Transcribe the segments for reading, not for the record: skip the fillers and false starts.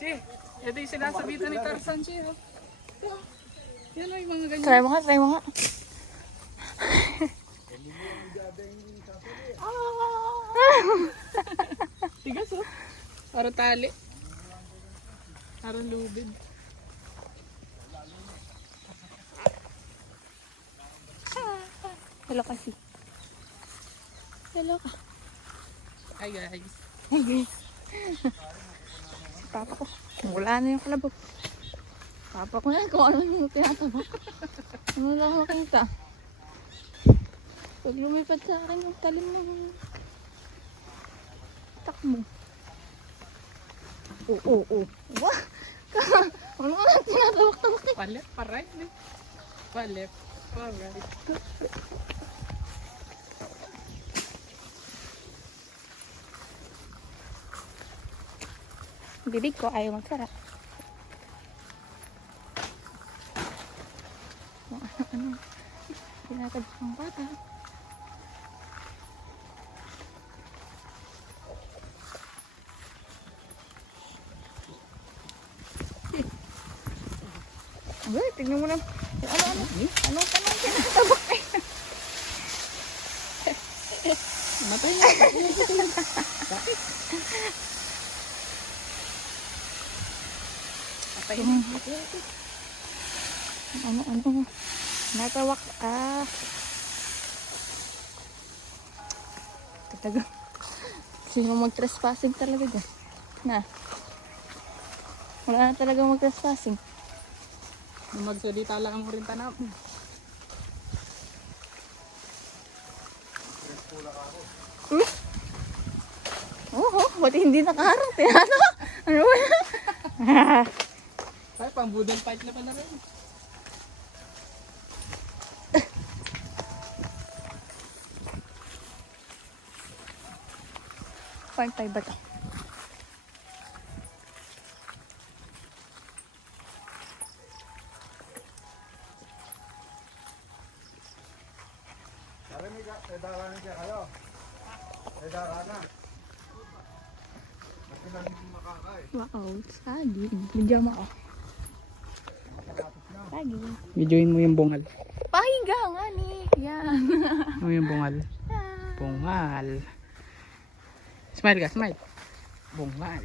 Che, ito yung sinasabitan ni Tarzan, Che. Oh. Yan o yung mga ganyan. Try mo nga, try mo nga. Tigas oh. Parang tali. Parang lubid. Hello kasi. Hello ka. Hi guys. Hey guys. Papa ko. Wala na yung kalabog. Papa ko na kung ano yung tinatabak. Ano lang makita. Pag lumipad sa akin yung talim ng takmo. Oo. Wah! Ano nga tinatabak-tabak eh. Palep, paray. Palep, paray. Bibig ko ayaw magsara. Ano? Tinatabak ng bata. Ay, tignan mo na. Ano? Anong tanong tinatabak eh? Matay na. Bakit? Patay na. Ano? Natawak. Kataga. Sino mag-trespassing talaga dyan? Na. Wala na talaga mag-trespassing. Nung magsalita lang ang rin tanap. Oo, ba't hindi nakaharap eh? Ano ba? Ay, pang budol fight na pala rin. Point 5 ba ito? Edaran siya kayo. Edaran na. Kasi lang hindi makakain. Wow, saging. Bigyan mo ako. Saging. Videoin mo yung bungal. Pahiga nga ni. Yan. Ano yung bungal? Bungal. Smile ka, smile. Bungal.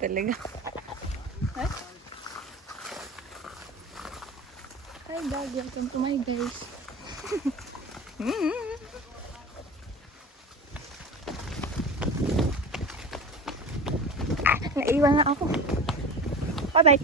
Talaga. Hi dog, welcome to my guys. Naiwan na ako. Bye bye.